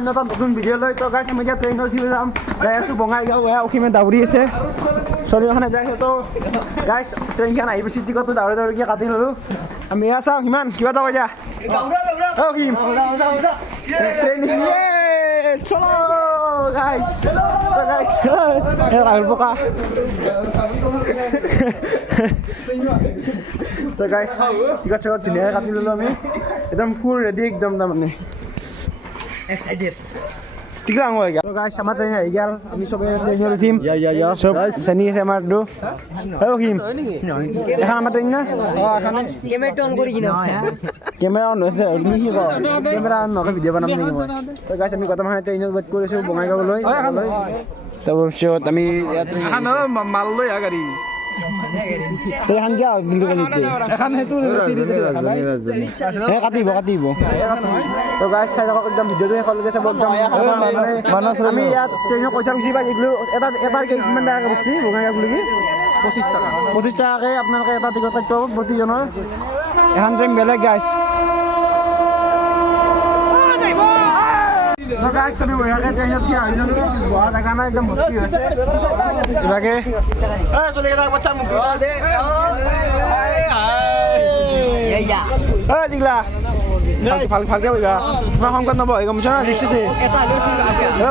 অন্য এটা নতুন ভিডিঅ' লৈ তো গাইছ আমি এতিয়া ট্ৰেইনত উঠি যাম যাই আছোঁ বঙাইগাঁও অসীমে দাউৰি আছে ছোৱালীখনে যাই তো গাইছ ট্ৰেইনখন আহি পাইছে টিকটটো দাউৰি দাউৰিকৈ কাটি ল'লোঁ আমি এয়া চাওঁ সিমান কিবা এটা কৈ দিয়া অসীম ট্ৰেইন চলো গাইছ ৰাহুল পকা তো গাইছ টিকট চিকট ধুনীয়াকৈ কাটি ল'লোঁ আমি একদম ফুল ৰেডি একদম তাৰমানে excited টিকলা আঙো আইগা তো গাইস আমাৰ ট্ৰেইন আহি গেল আমি সবে ট্ৰেইনত উঠিম সব জানি আছে আমাৰ দু ও কিম এখন আমাৰ ট্ৰেইন না ক্যামেৰা অন কৰি কিনা ক্যামেৰা অন হৈছে তুমি কি কও ক্যামেৰা অন নকৰি ভিডিঅ' বনাম নেকি মই তো গাইস আমি কথা মানে ট্ৰেইনত ৱেট কৰিছো বঙাইগাঁৱলৈ তাৰপিছত আমি এখন মাল লৈ গাড়ী এখন কি বিন্দু কাটিছে এখন হেতু কাটিব তো গাইছ চাই থাকক একদম ভিডিঅ'টো শেষলৈকে চাব একদম মানে আমি ইয়াত ট্ৰেইনত পইচা বেছি পাই এইগুলো এটাৰ কিমান টাকা বেছি বঙাইগাঁও বুলি 25 টাকাকৈ আপোনালোকে এটা টিকট কাটিব পাব প্ৰতিজনৰ এখন ট্ৰেইন বেলেগ গাইছ গাইছ আমি বঢ়িয়াকৈ ট্ৰেইনত থিয় হৈ ল'লোঁ বহা জেগা নাই একদম ভৰ্তি হৈছে কিবাকৈ চলিকেইটা বাচ্চা মোক জিগলা ভালকে বহিবা তোমাৰ সংকট নবহে গম পাইছা না ৰিক্স আছে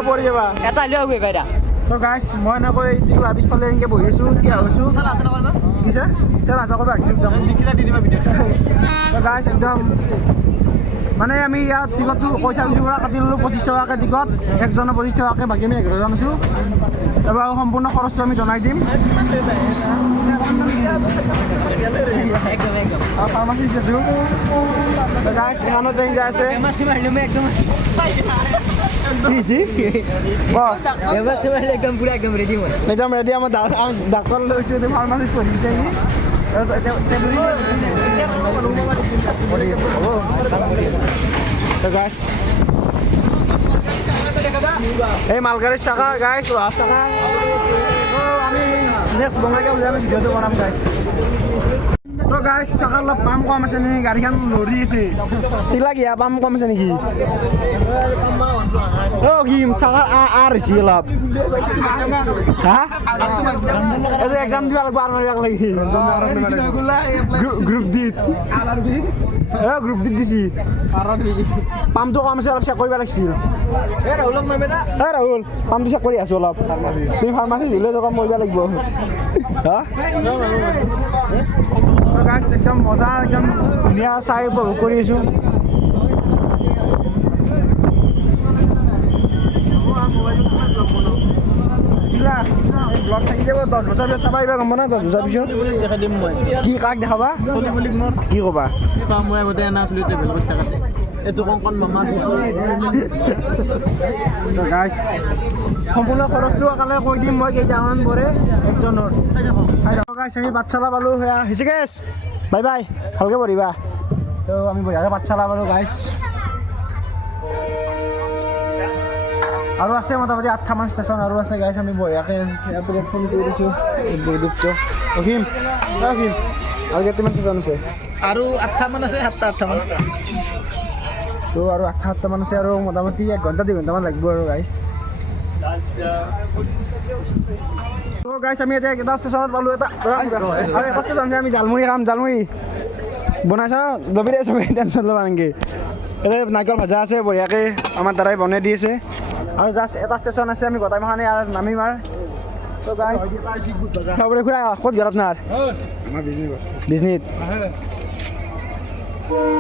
পৰি যাবা তো গাইছ মই এনেকৈ টিকলাৰ পিছফালে এনেকৈ বহি আছোঁ থিয় হৈছোঁ বুজিছে তেল আছা কৰিব আহিছোঁ একদম গাইছ একদম মানে আমি ইয়াত টিকটটো পইচা বেছি পৰা কাটি ল'লোঁ 25 টকাকৈ টিকট একজনৰ 25 টকাকৈ বাকী আমি 11জন আছোঁ তাৰপৰা সম্পূৰ্ণ খৰচটো আমি জনাই দিম ফাৰ্মাচী আছে গাইছ এখনো ট্ৰেইন যাই আছে একদম ৰেডি আমাৰ ডাক্তৰ লৈছোঁ ফাৰ্মাচিষ্ট পঢ়িছে এই মালগাড়ীৰ চাকা গাইছ লোহাৰ চাকা আমি নেক্সট বঙাইগাঁও আমি ভিডিঅ'টো বনাম গাইছ তো গাইছ চাকা অলপ পাম কম আছে নেকি গাড়ীখন লৰি আছে তিলা কি পাম কম আছে নেকি কি চাকাৰ আৰ হৈছে অলপ হা এইটো এক্সাম দিব লাগিব আৰু মাৰিব লাগি গ্ৰুপ দি গ্ৰুপ দি দিছি পামটো কম আছে অলপ চেক কৰিব লাগিছিল ৰাহুল পামটো চেক কৰি আছোঁ অলপ তুমি ফাৰ্মাচী দিলে তো কাম কৰিব লাগিব হা গাইছ একদম মজা একদম ধুনীয়া চাই উপভোগ কৰি আছোঁ ব্লগ থাকি যাব 10 বছৰ পিছত চাবা আহিবা গম না 10 বছৰ পিছত কি কাক দেখাবা কি ক'বা মই আগতে এনা আছিলোঁ ট্ৰেভেল কৰি থাকাতে এইটো কংকন মামা গাইছ সম্পূৰ্ণ খৰচটো একেলগে কৈ দিম মই কেইটামান পৰে একজনৰ গাইছ আমি পাঠশালা পালোঁ সেয়া হৃষিকেশ বাই বাই ভালকৈ পঢ়িবা তো আমি বঢ়িয়াকৈ পাঠশালা পালোঁ গাইছ আৰু আছে মোটামুটি 8টামান ষ্টেচন আৰু আছে গাইছ আমি বঢ়িয়াকৈ প্লেটফৰ্ম কৰি দিছোঁ অসীম আৰু কেইটামান ষ্টেচন আছে আৰু 8টামান আছে 7-8টামান তো আৰু 8-7টামান আছে আৰু মোটামুটি 1 ঘণ্টা 2 ঘণ্টামান লাগিব আৰু গাইছ তো গাইছ আমি এতিয়া এটা ষ্টেচনত পালোঁ আৰু এটা ষ্টেচন আছে আমি জালমুড়ি খাম জালমুড়ি বনাইছ দবি দে চবেই টেনশ্যন ল'বা নেকি এতিয়া নাৰিকল ভাজা আছে বঢ়িয়াকৈ আমাৰ দ্বাৰাই বনাই দি আছে আৰু জাষ্ট এটা ষ্টেচন আছে আমি গোটাই মাখানে আৰু নামিম আৰু তো গাইছ চবৰে খুৰা ক'ত ঘৰ আপোনাৰ বিজনীত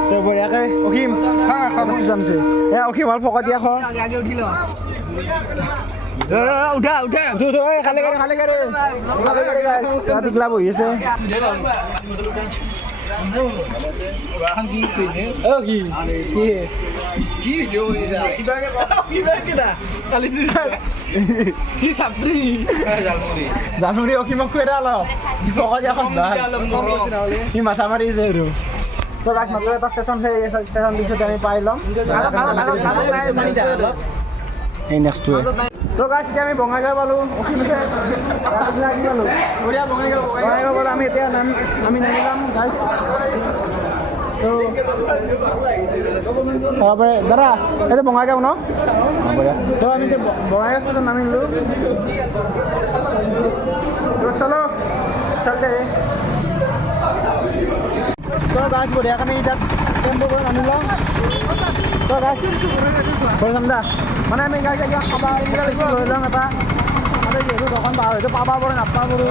তো বঢ়িয়াকৈ অসীম ষ্টেচন আছে অসীম হ'ল ফকত দিয়া উঠা খালি গাড়ী টিকলা বহি আছে জালমুড়ি অসীমক খুৱাই অলপ সি মাথা মাৰি আছে আৰু তো গাইছ মাত্ৰ এটা ষ্টেচন ষ্টেচন পিছতে আমি পাই ল'ম এই নেক্সটটোৱে তো গাইছ এতিয়া আমি বঙাইগাঁও পালোঁ বঙাইগাঁও পালোঁ আমি এতিয়া আমি নামিলাম গাইছ দাদা এইটো বঙাইগাঁও ন তো আমি বঙাইগাঁও ষ্টেচন নামিলোঁ চলো চলতে তো গাছ বঢ়িয়াকৈ আমি তাত টেম্পু কৰি নামিলোঁ তো গাছ কৰি যাম দা মানে আমি গাড়ী কিবা খাব লৈ যাম এটা মানে যিহেতু দোকান পাৰ হয়তো পাব পাৰোঁ নাপাব পাৰোঁ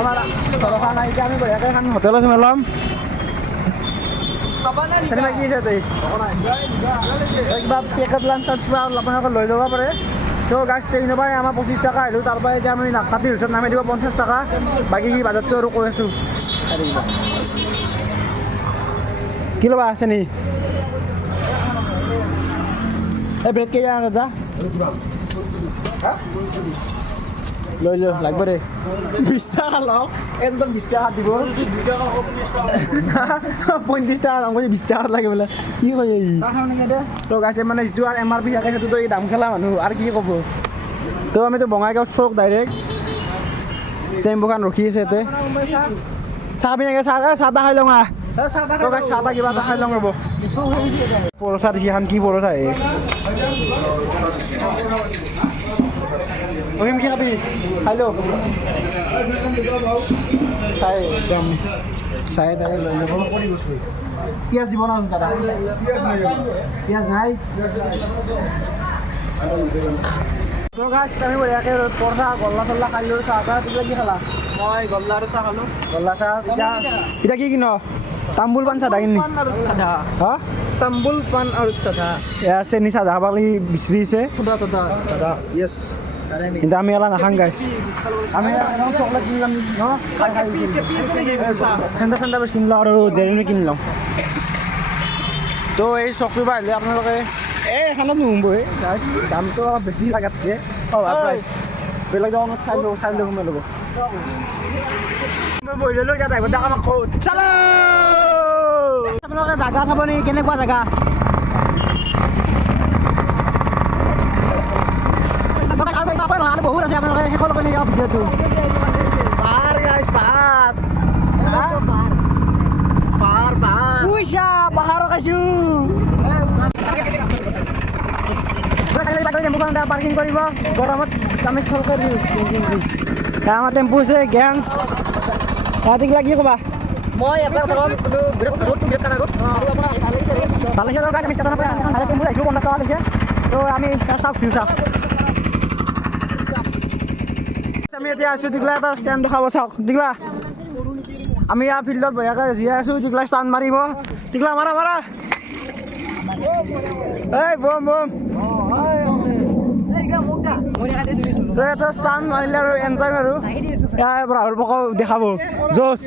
আমাৰ দৰকাৰ নাই এতিয়া আমি বঢ়িয়াকৈ এখন হোটেলত সোমাম চিনেমা কি আছে তই কিবা পেকেট লাঞ্চ চাঞ্চ কিবা আপোনালোকে লৈ ল'ব পাৰে তো গাছ ট্ৰেইনৰ পৰাই আমাৰ 25 টকা আহিলোঁ তাৰ পৰা এতিয়া আমি নাপাতি হিলছত নামি দিব 50 টকা বাকী কি বাজাৰটো আৰু কৈ আছোঁ কি ল'বা আছে নি এই ব্ৰেড কেইটা দাদা লৈ ল লাগব দে 20 টকা লওক একদম 20 টকা দিব 35 টকা দাম কৈছে 20 টকা লাগে বোলে কি কয় তো গাছে মানে যিটো আৰু MRP থাকে সেইটোতো এই দাম খেলা মানুহ আৰু কি ক'ব তো আমিতো বঙাইগাঁও চৌক ডাইৰেক্ট টেম্পুখন ৰখি আছে ইয়াতে চাহ পিনে চাহ তাহ খাই লওঁ তো গাছ চাহ তাহ কিবা এটা খাই লওঁ ৰ'ব পৰঠা দিছে এখন কি পৰঠা মহিম কি খাবি খাই ল চাই একদম চাই তাই লৈ ল'ব পিঁয়াজ দিব ন দাদা পিঁয়াজ নাই তো গাছ আমি বঢ়িয়াকৈ পৰঠা গল্লা চল্লা খাই লৈ চাহ তাহ তেতিয়া কি খালা মই গল্লা আৰু চাহ খালোঁ গল্লা চাহ এতিয়া কি কিন তাম্বুল পাণ চাধা কিনি হা তাম্বুল পাণ আৰু চাধা এয়া চেনি চাধা পালি বিচাৰিছে য়েছ কিন্তু আমি এলা নাখাং গাইছ আমি চকলেট কিনি ল'ম ন খাই ঠাণ্ডা ঠাণ্ডা বেছ কিনি লওঁ আৰু ডেইৰী কিনি লওঁ তো এই চকটোৰ পৰা আহিলে আপোনালোকে এই এখনত নোসোমবই দামটো অলপ বেছি লাগাতকৈ প্ৰাইচ বেলেগ দোকানত চাই ল'ব সোমাই ল'ব বহি ল'লোঁ এতিয়া ড্ৰাইভাৰ দাক আমাক কওঁ চালো আপোনালোকে জাগা চাব নেকি কেনেকুৱা জাগা বহুত আছে আপোনালোকে শেষলৈকে নিয়ে ভিডিঅ'টো পাহাৰ গাইছ পাহাৰ পইচা পাহাৰৰ খাইছোঁ পাৰ্কিং কৰিব গৰমত আমি আমাৰ টেম্পু আছে গেং ৰাতি কি ক'বা মই এটা ভালে আমি ষ্টেচনৰ পৰা টেম্পু আহিছোঁ 50 টকা লৈছে তো আমি চাওক ভিউ চাওক আমি এতিয়া আছোঁ দিগলা এটা ষ্টেণ্ড দেখাব চাওক দিগলা আমি ইয়াৰ ফিল্ডত বঢ়িয়াকৈ জীয়াই আছোঁ দিগলা ষ্টাণ্ড মাৰিব দিগলা মাৰা মাৰা এই বম বম তো এটা ষ্টাণ্ড মাৰিলে আৰু এনজয় মাৰোঁ ইয়াৰ ৰাহুল পকাও দেখাব জোচ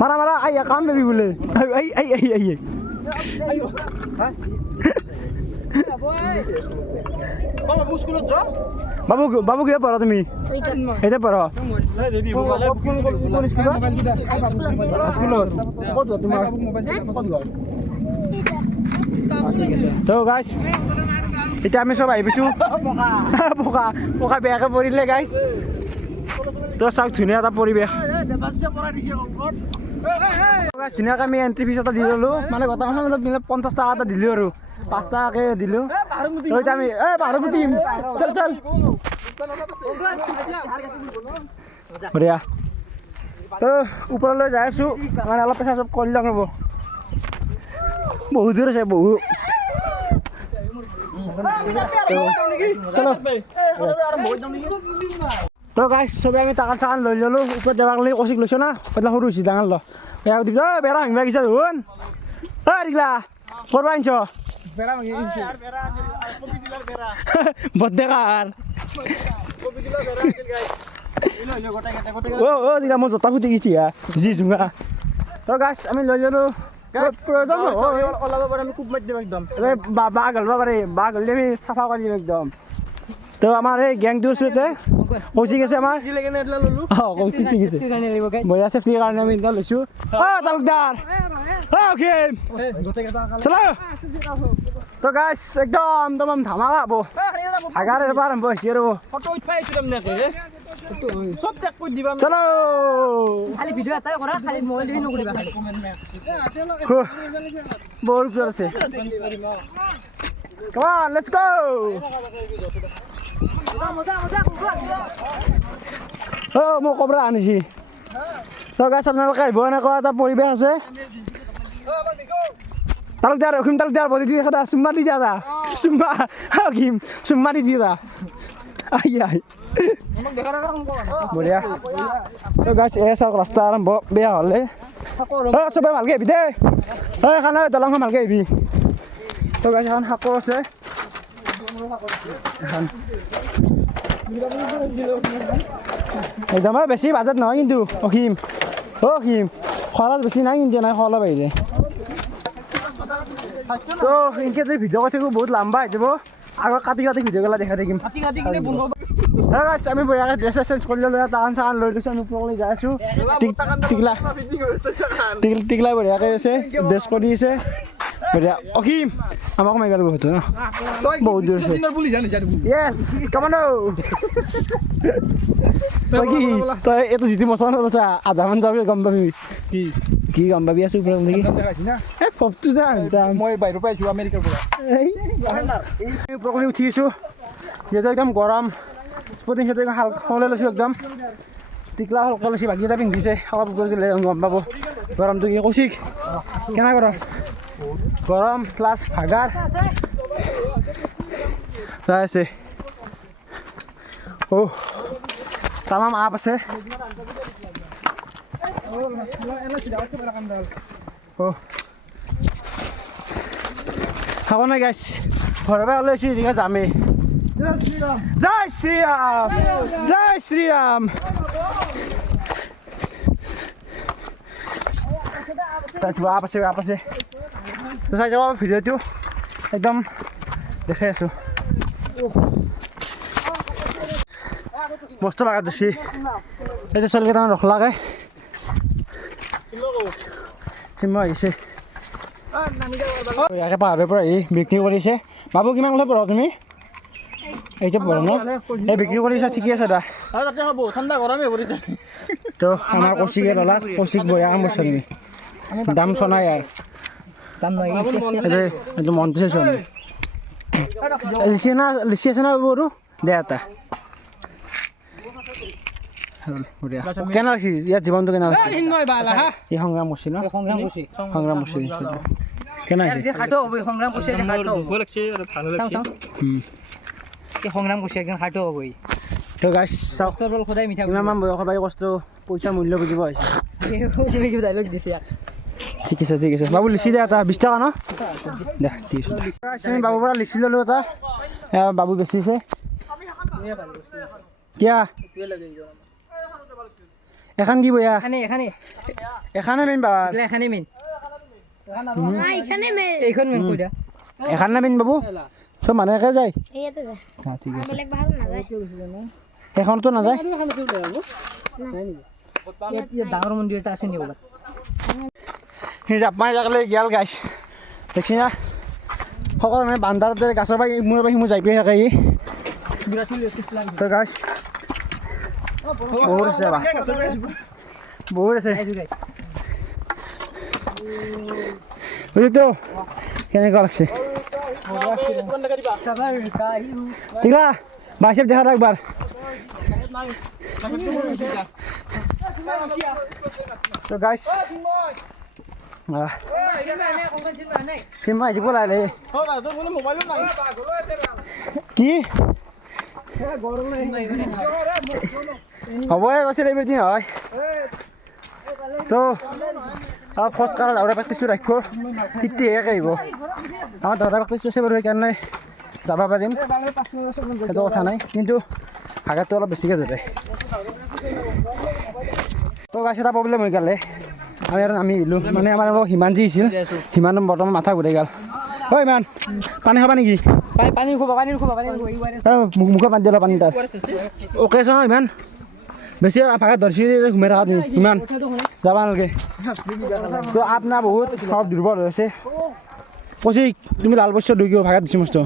মাৰা মাৰা আই কাম বেবি বোলে বাবু কিয় পঢ়া তুমি এতিয়া পঢ়া তো গাইছ এতিয়া আমি চব আহি পাইছোঁ পকা বেয়াকৈ পৰিলে গাইছ তো চাওক ধুনীয়া এটা পৰিৱেশ ধুনীয়াকৈ আমি এণ্ট্ৰি ফিজ এটা দি ল'লোঁ মানে গোটেইখন 50 টকা এটা দিলোঁ আৰু 5 টকাকৈ দিলোঁ এতিয়া আমি পাহাৰৰ গুটিম চল চল বঢ়িয়া তো ওপৰলৈ যাই আছোঁ মানে অলপ পেচা চব কৰি লওঁ ৰ'ব বহুত দূৰ আছে বহুত চলো তো গাইছ চবে আমি টাকা চাকান লৈ ল'লোঁ ওপৰত যাবাক লাগি কচিক লৈছোঁ না পেলা সৰু হৈছি ডাঙৰ ল বেয়া দিব বেৰা ভাঙিবা গিছা দেখোন দিগলা কৰবা আনিছ বদ্দেকাৰ দিগলা মোৰ জোতা ফুটি গৈছি যি জোঙা তো গাইছ আমি লৈ ল'লোঁ প্ৰয়োজন ওলাব পাৰে আমি কোব মাৰি দিম একদম বাঘ হালিব পাৰে বাঘ হালিলে আমি চাফা কৰি দিম একদম তো আমাৰ এই গেংটোৰ ওচৰতে কৌশিক আছে আমাৰ কৌশিক ঠিক আছে বঢ়িয়া চেফটিৰ কাৰণে আমি এতিয়া লৈছোঁ তালুকদাৰ চলো তো গাইছ একদম ধামাকা হ'ব আগাৰ এবাৰ আৰম্ভ হৈছে আৰু চলো খালি ভিডিও এটাই কৰা খালি মোবাইল দি নকৰিবা খালি বহুত জোৰ আছে Come on, let's go! মই কবৰা আনিছি তো গাছ আপোনালোকে আহিব এনেকুৱা এটা পৰিৱেশ আছে তালুকদাৰ ৰখিম তালুকদাৰ বডি দিয়ে খাদা চুম্মা দি দিয়া চুম্মা ৰখিম চুম্মা দি দিয়া আই আই বঢ়িয়া তো গাছ এই চাওক ৰাস্তা আৰম্ভ বেয়া হ'লে চবে ভালকৈ আহিবি দেই এখন দলংখন ভালকৈ আহিবি তো গাছ এখন শাকো আছে একদম বেছি বাজেট নহয় কিন্তু অসীম খৰচ বেছি নাই কিন্তু নাই অলপ আহিলে তো এনেকৈ যদি ভিডিঅ' কৰি থাকোঁ বহুত লম্বা হৈ যাব আগত কাটি ভিডিঅ'গিলা দেখাই থাকিম আমি বঢ়িয়াকৈ ড্ৰেছ চেঞ্জ কৰি ল'লোঁ টান চান লৈ লৈছোঁ আমি ওপৰলৈ যাই আছোঁ টিকলা বঢ়িয়াকৈ আছে ড্ৰেছ কৰি আছে বঢ়িয়া অসীম আমাকো মাৰিব লাগিব সেইটো ন বহুত দূৰ আছে য়েছ কামানো তই কি তই এইটো যিটো মচলা নলছা আধামান যাবি গম পাবি কি গম পাবি আছোঁ ওপৰত নেকি এই পপটো যাম মই বাহিৰৰ পৰা আহিছোঁ আমেৰিকাৰ পৰা ওপৰলৈ উঠি আছোঁ যিহেতু একদম গৰম স্পৰ্টিং শ্বৰ্টিং সলাই লৈছোঁ একদম টিকলা হলকৈ লৈছে বাকী এটা পিন্ধিছে অলপ গ'লে গম পাব গৰমটো কি কৌশিক কেনে গৰম প্লাছ ভাগাৰ চাই আছে তামাম আপ আছে খাব নাই গাইছ ঘৰৰ পৰা ওলাইছোঁ এতিয়া যামেই জয় শ্ৰীৰাম জয় শ্ৰীৰাম আপ আছে তো চাই যাব ভিডিঅ'টো একদম দেখাই আছোঁ মস্ত বাগাত দিছি এতিয়া ছোৱালীকেইটামান ৰখলাকে চিন্ময় আহিছে ইয়াকে পাহাৰৰ পৰা আহি বিক্ৰী কৰিছে বাবু কিমান লৈ পঢ়া তুমি এইটো পঢ়া ন এই বিক্ৰী কৰিছা ঠিকে আছে দা তো আমাৰ কৌশিকে ল'লা কৌশিক বঢ়িয়া কাম কৰিছে তুমি দাম চনাই ইয়াৰ এইটো মন্ত্ৰী চাইছোঁ লিচি আছে না বাবু আৰু দে এটা কেনে লাগছি ইয়াত জীৱনটো কেনে লাগছি এই সংগ্ৰাম কৰিছে ন সংগ্ৰাম কৰিছে কেনে হৈছে সংগ্ৰাম কৰিছে একদম খাটো হ'ব তো গাইছ চাওক সদায় মিঠা ইমান বয়সৰ পাই কষ্ট পইচাৰ মূল্য বুজিব আহিছে ডাইলগ দিছে ঠিক আছে বাবু লিচি দে এটা 20 টকা ন দে ঠিক আছে আমি বাবুৰ পৰা লিচি ল'লোঁ এটা বাবু বেচিছে কিয়া এখন কি বয়া এখানে মেইন বাবা এখানে মেইন এখানে মেইন বাবু চব মানুহ একে যায় ঠিক আছে এখনতো নাযায় ডাঙৰ মন্দিৰ এটা আছে নেকি জাপান জাগলৈ গেল গাইছ দেখছি না সকলো মানে বান্দাৰ দৰে গাছৰ পৰা মূৰৰ পৰা সিমূৰ যাই পিনে থাকে গাছ বহুত আছে বহুত আছে বুজিতো কেনেকুৱা লাগছে ঠিকা বাইচেপ দেখা একবাৰ তো গাইছ চিন্ময় আহিব লাগে কি হ'বই কৈছে এইবাৰ হয় তো অলপ খোজ কঢ়া দৌৰা প্ৰেক্টিছটো ৰাখিব তেতিয়াহে আহিব আমাৰ দৌৰা প্ৰেক্টিছটো আছে বাৰু সেইকাৰণে যাব পাৰিম সেইটো কথা নাই কিন্তু ভাগাৰটো অলপ বেছিকৈ যাবে তো গাছ এটা প্ৰব্লেম হৈ গ'লে আমি আৰু নামি আহিলোঁ মানে আমাৰ অলপ সিমান যি আছিল সিমান বৰ্তমান মাথা ঘূৰাই গ'ল ঐ ইমান পানী খাবা নেকি মুখত পানী দিলা পানী তাৰ অ'কে চ ইমান বেছি ভাগাত ধৰিছি ঘুমাই থকা তুমি ইমান যাব নালাগে তো আপোনাৰ বহুত অলপ দুৰ্বল হৈ আছে কৌশিক তুমি লাল বস্য দুই কিলো ভাগাত দিছি মস্ত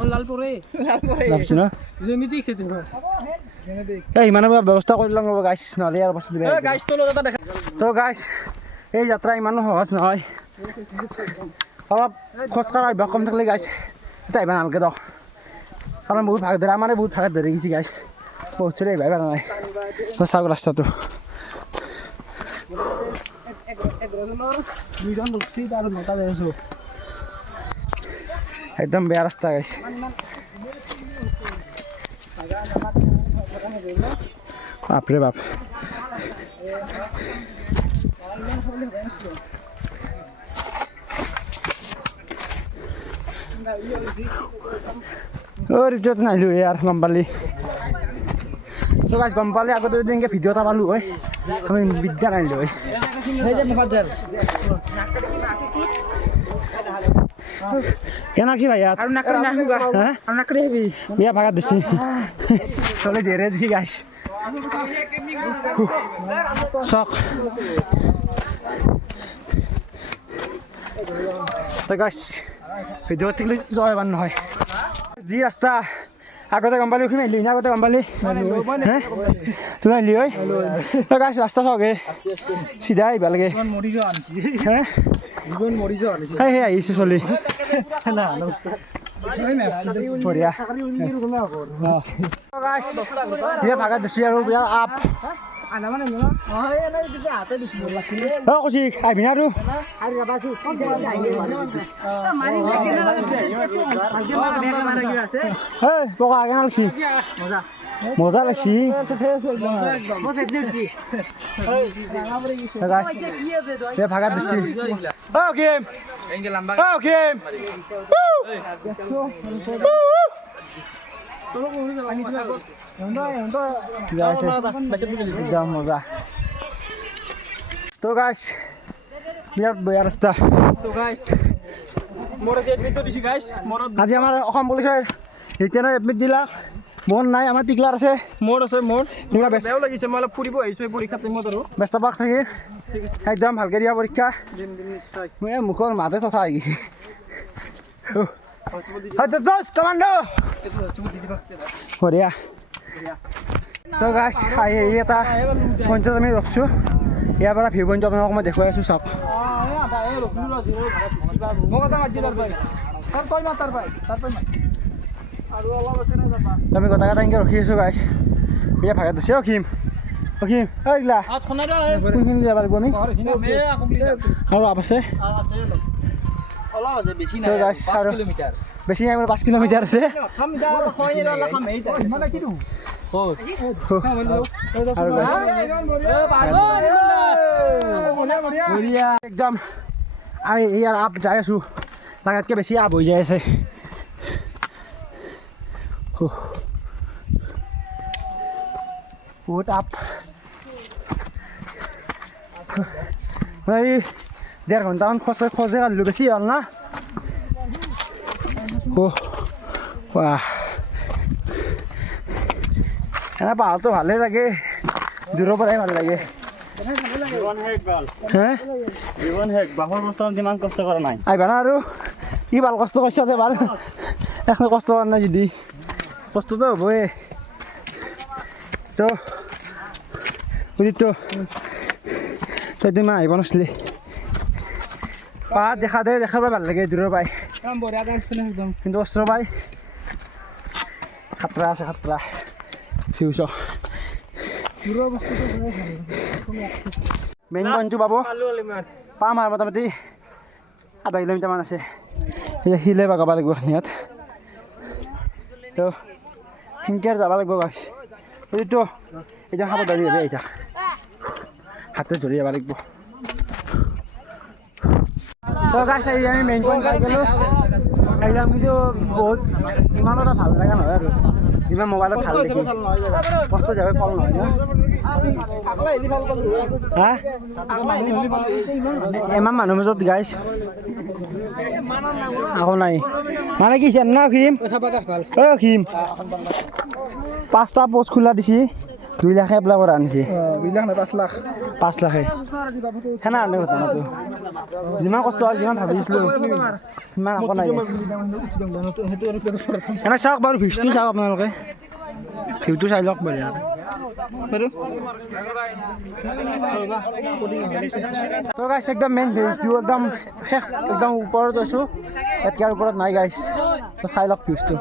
লাভছি ন এই ইমানে ব্যৱস্থা কৰি ল'ম ৰ'ব গাইছ নহ'লে আৰু বস্তু দিবা তো গাইছ এই যাত্ৰা ইমানো সহজ নহয় অলপ খোজকাঢ়া অভ্যাস কম থাকিলে গাইছ এটা আহিবা নালাগে দিয়ক কাৰণ বহুত ভাগ ধৰে আমাৰে বহুত ভাগত ধৰি গৈছে গাইছ বহুত চলি আহিবাই পৰা নাই চাওক ৰাস্তাটো একদম বেয়া ৰাস্তা গাইছ বাপৰে বাপ ৰিপৰ্ট নাহিলো ইয়াৰ গম পালি তো গাইছ গম পালি আগতে যদি এনেকৈ ভিডিঅ' এটা পালোঁ হয় আমি বিদ্যা নাহিলোঁ হয় কেনা কি ভাই বিয়া ভাগাত দিছি চলে ধেৰে দিছি গাইছ চক তো গাইছ ভিডিঅ'ত থাকিলে যোৱা ইমান নহয় যি ৰাস্তা আগতে গম পালি উঠিম আহিলি না আগতে গম পালি তুমি আহিলি হয় তো গাইছ ৰাস্তা চাওঁগে চিধা আহিব লাগে সেই আহিছে চলি বঢ়িয়া বিয়া ভাগাত দিছি আৰু বিয়া আপ কৌশিক আহিবি না আৰু পকা কেনে লাগছি মজা লাগছি ভাগাত দিছি মজা তো গাইছ বিৰাট বেয়া ৰাস্তা আজি আমাৰ অসম পুলিচৰ ৰিটাৰ্ণৰ এডমিট দিলা মোৰ নাই আমাৰ টিকলাৰ আছে মোৰ বেয়াও লাগিছে মই অলপ ফুৰিব আহিছোঁ পৰীক্ষা টাইমত আৰু ব্যস্ত পাক থাকি একদম ভালকৈ দিয়া পৰীক্ষা মই মুখৰ মাতে তথা আহি গৈছে বঢ়িয়া তো গাইছ আহি এটা পইণ্টত আমি ৰখছোঁ ইয়াৰ পৰা ভিউ পইণ্ট আপোনালোকক মই দেখুৱাই আছোঁ চাওক আমি গোটা গোটা এনেকৈ ৰখি আছোঁ গাইছ বিয়া ভাগাত দিছে অখিম এইগিলা কোনখিনি যাব লাগিব আমি আৰু আপ আছে বেছি নাই 5 কিলোমিটাৰ আছে একদম আমি ইয়াৰ আপ যাই আছোঁ লাগাতকৈ বেছি আপ হৈ যাই আছে বহুত আপ 1.5 ঘণ্টামান খোজে কাঢ়িলোঁ বেছি হ'ল না এনে পাহাৰটো ভালেই লাগে দূৰৰ পৰাই ভাল লাগে জীৱন শেষ বাপৰ বৰ্তমান যিমান কষ্ট কৰা নাই আহিবা না আৰু কি ভাল কষ্ট কৰিছ যে ভাল এখন কষ্ট কৰা নাই যদি কষ্টটো হ'বই তো বুজিতো তই ইমান আহিব নাছিলি পাহাৰ দেখাৰ পৰা ভাল লাগে দূৰৰ পাই কিন্তু ওচৰৰ পাই খাতৰা আছে খাতৰা ফিউচ মেইন পইণ্টটো পাব পাম আৰু মোটামুটি 0.5 কিলোমিটাৰমান আছে এতিয়া শিলে বাগাব লাগিব ইয়াত তো সেনেকৈ যাব লাগিব গাইছ বুজিতো এতিয়া খাব ধৰি যাবি এতিয়া হাতে ধৰি যাব লাগিব তো গাইছ আমি মেইন পইণ্ট পাই গ'লোঁ একদম কিন্তু বহুত ইমানো এটা ভাল লগা নহয় আৰু ইমান মোবাইলত ভাল দেখি কষ্ট যাবে ফল নহয় হা ইমান মানুহ মাজত গাইছ আকৌ নাই মানে কি চেন না অখিম অখিম 5টা পোষ্ট খোলা দিছি 2 লাখে এপ্লাই কৰা আনিছে 2 লাখ নাই 5 লাখে সেনা আনে কৈছে যিমান কষ্ট হ'ল যিমান ভাবিছিলোঁ ইমান আকৌ নাই এনে চাওক বাৰু ভিউজটো চাওক আপোনালোকে ভিউটো চাই লওক বাৰু তো গাইছ একদম মেইন ভিউ একদম শেষ একদম ওপৰত আছোঁ ইয়াৰ ওপৰত নাই গাইছ তো চাই লওক ভিউজটো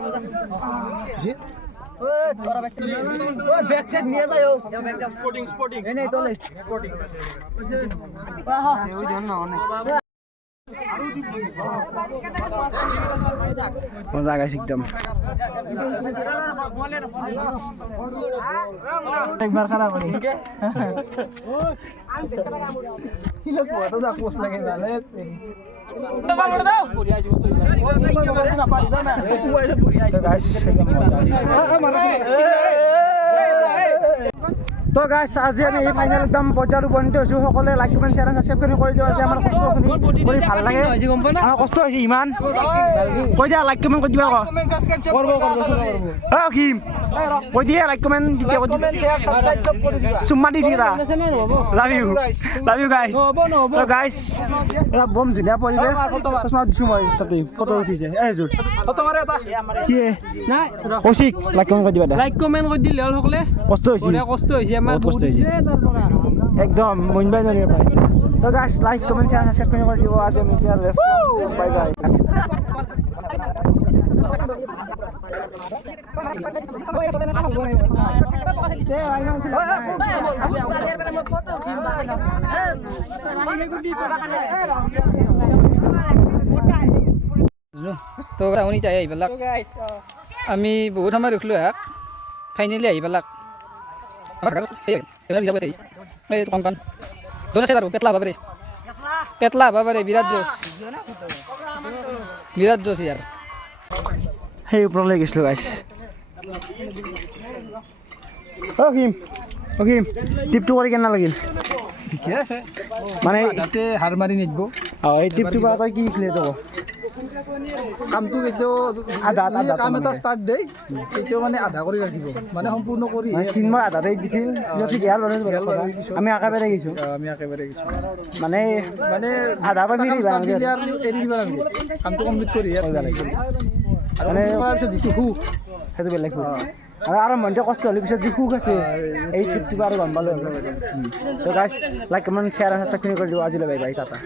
মজা গাইছ একদম একবাৰ খাৰাপ হল তো গাইছ আজি আমি এই ফাইনেল একদম পৰ্যায়ত উপনীত হৈছোঁ সকলোৱে লাইক কমেণ্ট শ্বেয়াৰ ছাবস্ক্ৰাইব কৰি দিওঁ যে আমাৰ কষ্টখিনি কৰি ভাল লাগে আমাৰ কষ্ট হৈছে ইমান কৈ দিয়া লাইক কমেণ্ট কৰি দিবা আকৌ অসীম কৈ দিয়ে লাইক কমেণ্ট চুম্মা দি দিয়া লাভ ইউ গাইছ তো গাইছ এটা বম ধুনীয়া পৰিৱেশ চশমা দিছোঁ মই তাতে ফটো উঠিছে এইযোৰ কি কৌশিক লাইক কমেণ্ট কৰি দিবা লাইক কমেণ্ট কৰি দিলে হ'ল সকলে কষ্ট হৈছে কষ্ট হৈছে আমাৰ কষ্ট হৈছে একদম মনবাই নৰি পায় তো গাইছ লাইক কমেণ্ট শ্বেয়াৰ ছাবস্ক্ৰাইব কৰি দিব আজি আমি এতিয়া লেটছ বাই বাই তো শুনি যাই আহিবিলাক আমি বহুত সময় ৰখিলোঁ ইয়াক ফাইনেলি আহি পেলাক কংকন জোন আছে আৰু পেটলা হ'ব পাৰে বিৰাট জোচ ইয়াৰ সেই ওপৰলৈ গৈছিলোঁ গাইছ অসীম ট্ৰিপটো কৰি কেনে লাগিল ঠিকে আছে মানে তাতে হাৰ মাৰি নিদিব এই ট্ৰিপটোৰ পৰা তই কি শিকিলি তই কামটো কেতিয়াও কাম এটা ষ্টাৰ্ট দেই কেতিয়াও মানে আধা কৰি ৰাখিব মানে সম্পূৰ্ণ কৰি চিন্ময় আধাতে দিছিল আমি একেবাৰে গৈছোঁ মানে আধা পৰা মিলি এৰি দিব লাগিব কামটো কমপ্লিট কৰি মানে পিছত যিটো সুখ সেইটো বেলেগ সুখ আৰু আৰম্ভণিতে কষ্ট হ'লে পিছত যি সুখ আছে এই ট্ৰিপটোৰ পৰা আৰু গম পালোঁ তো গাইছ লাইক কমেণ্ট শ্বেয়াৰ ছাবস্ক্ৰাইব কৰি দিব আজিলৈ বাই বাই টাটা